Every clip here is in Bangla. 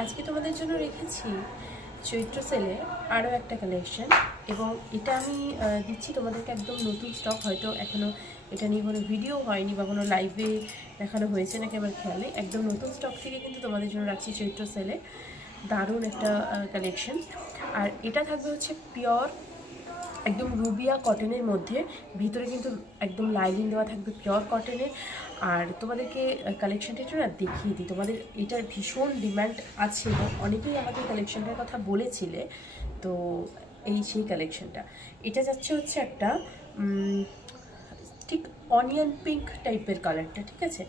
আজকে তোমাদের জন্য রেখেছি চৈত্র সেলে আরও একটা কালেকশন, এবং এটা আমি দিচ্ছি তোমাদেরকে একদম নতুন স্টক। হয়তো এখনও এটা নিয়ে কোনো ভিডিও হয়নি বা কোনো লাইভে দেখানো হয়েছে নাকি আমার খেয়ালে, একদম নতুন স্টক থেকে কিন্তু তোমাদের জন্য রাখছি চৈত্র সেলে দারুণ একটা কালেকশন। আর এটা থাকবে হচ্ছে পিওর একদম রুবিয়া কটনের মধ্যে, ভিতরে কিন্তু একদম লাইনিং দেওয়া থাকবে পিওর কটনের। আর তোমাদেরকে কালেকশনটা একটু না দেখিয়ে দিই, তোমাদের এটার ভীষণ ডিম্যান্ড আছে এবং অনেকেই আমাকে কালেকশনটার কথা বলেছিলে। তো এই সেই কালেকশনটা, এটা যাচ্ছে হচ্ছে একটা ঠিক অনিয়ন পিঙ্ক টাইপের কালারটা, ঠিক আছে,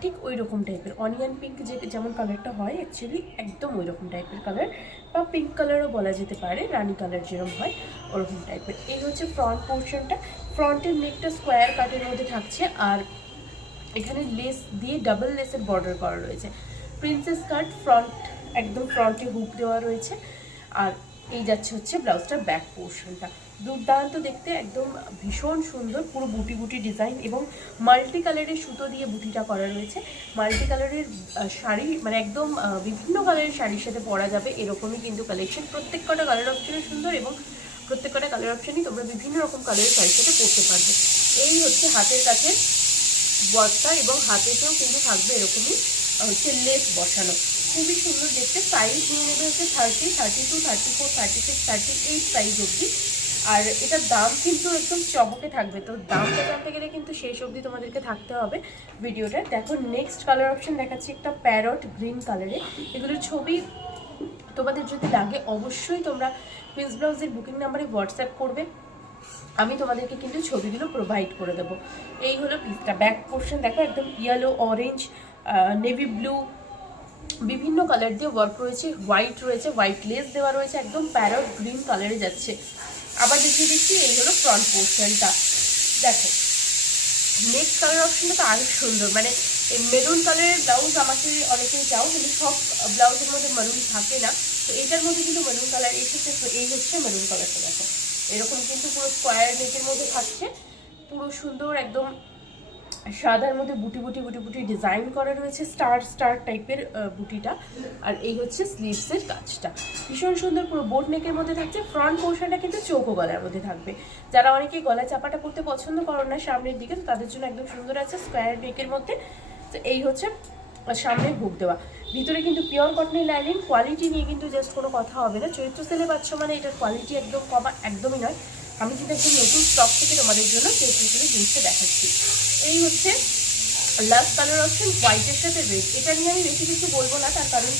ঠিক ওই রকম টাইপের অনিয়ন পিঙ্ক যে যেমন কালারটা হয় অ্যাকচুয়ালি একদম ওই রকম টাইপের কালার, বা পিঙ্ক কালারও বলা যেতে পারে, রানি কালার যেরকম হয় ওরকম টাইপের। এই হচ্ছে ফ্রন্ট পোর্শনটা, ফ্রন্টের নেকটা স্কোয়ার কাটের মধ্যে থাকছে, আর এখানে লেস দিয়ে ডাবল লেসের বর্ডার করা রয়েছে। প্রিন্সেস কাট ফ্রন্ট, একদম ফ্রন্টে হুক দেওয়া রয়েছে। আর এই যাচ্ছে হচ্ছে ব্লাউজটার ব্যাক পোর্শনটা, দুর্দান্ত দেখতে, একদম ভীষণ সুন্দর, পুরো বুটি বুটি ডিজাইন এবং মাল্টি কালারের সুতো দিয়ে বুটিটা করা রয়েছে। মাল্টি কালারের শাড়ি, মানে একদম বিভিন্ন কালারের শাড়ির সাথে পরা যাবে এরকমই কিন্তু কালেকশন। প্রত্যেক কটা কালার অপশনই সুন্দর এবং প্রত্যেক কটা কালার অপশনই তোমরা বিভিন্ন রকম কালারের শাড়ির সাথে পরতে পারবে। এই হচ্ছে হাতের কাছে ওয়ার্কটা, এবং হাতেতেও কিন্তু থাকবে এরকমই হচ্ছে লেস বসানো, খুবই সুন্দর দেখতে। সাইজ নিয়ে নেবে হচ্ছে 30, 32, 34, 36, 38 সাইজ অবধি। আর এটার দাম কিন্তু একদম চমকে থাকবে, তো দামটা জানতে গেলে কিন্তু শেষ অবধি তোমাদেরকে থাকতে হবে ভিডিওটা। দেখো নেক্সট কালার অপশন দেখাচ্ছি একটা প্যারট গ্রিন কালারে। এগুলোর ছবি তোমাদের যদি লাগে অবশ্যই তোমরা প্রিন্স ব্লাউজের বুকিং নাম্বারে হোয়াটসঅ্যাপ করবে, আমি তোমাদেরকে কিন্তু ছবিগুলো প্রোভাইড করে দেবো। এই হলো পিসটা। ব্যাক পোর্শন দেখো, একদম ইয়েলো, অরেঞ্জ, নেভি ব্লু, বিভিন্ন কালার দিয়ে ওয়ার্ক রয়েছে, হোয়াইট রয়েছে, হোয়াইট লেস দেওয়া রয়েছে, একদম প্যারট গ্রিন কালারে যাচ্ছে। আবার দেখিয়ে দিচ্ছি, এই হলো ফ্রন্ট পোর্শনটা। দেখো নেক্সট কালার অপশনটা তো আরও সুন্দর, মানে এই মেরুন কালারের ব্লাউজ আমাকে অনেকেই চাও, কিন্তু সব ব্লাউজের মধ্যে মেরুন থাকে না, তো এইটার মধ্যে কিন্তু মেরুন কালার এসেছে। তো এই হচ্ছে মেরুন কালারটা, দেখো এরকম কিন্তু পুরো স্কোয়ার নেকের মধ্যে থাকছে, পুরো সুন্দর একদম সাদার মধ্যে বুটি বুটি বুটি বুটি ডিজাইন করা রয়েছে, স্টার স্টার টাইপের বুটিটা। আর এই হচ্ছে স্লিভসের কাজটা, ভীষণ সুন্দর, পুরো বোট নেকের মধ্যে থাকছে। ফ্রন্ট পোর্শনটা কিন্তু চৌকো গলার মধ্যে থাকবে, যারা অনেকে গলা চাপাটা পরতে পছন্দ করো না সামনের দিকে, তো তাদের জন্য একদম সুন্দর আছে স্কোয়ার নেকের মধ্যে। তো এই হচ্ছে সামনে হুক দেওয়া, ভিতরে কিন্তু পিওর কটনের লাইনিং। কোয়ালিটি নিয়ে কিন্তু জাস্ট কোনো কথা হবে না, চৈত্র সেলে পাচ্ছ মানে এটার কোয়ালিটি একদম কমা একদমই নয়। আমি কিন্তু একদম নতুন স্টক থেকে তোমাদের জন্য চৈত্র সেলে জিনিসটা দেখাচ্ছি। এই হচ্ছে লাস্ট কালার অপশন, হোয়াইটের সাথে রেড। এটা নিয়ে আমি বেশি কিছু বলবো না, তার কারণ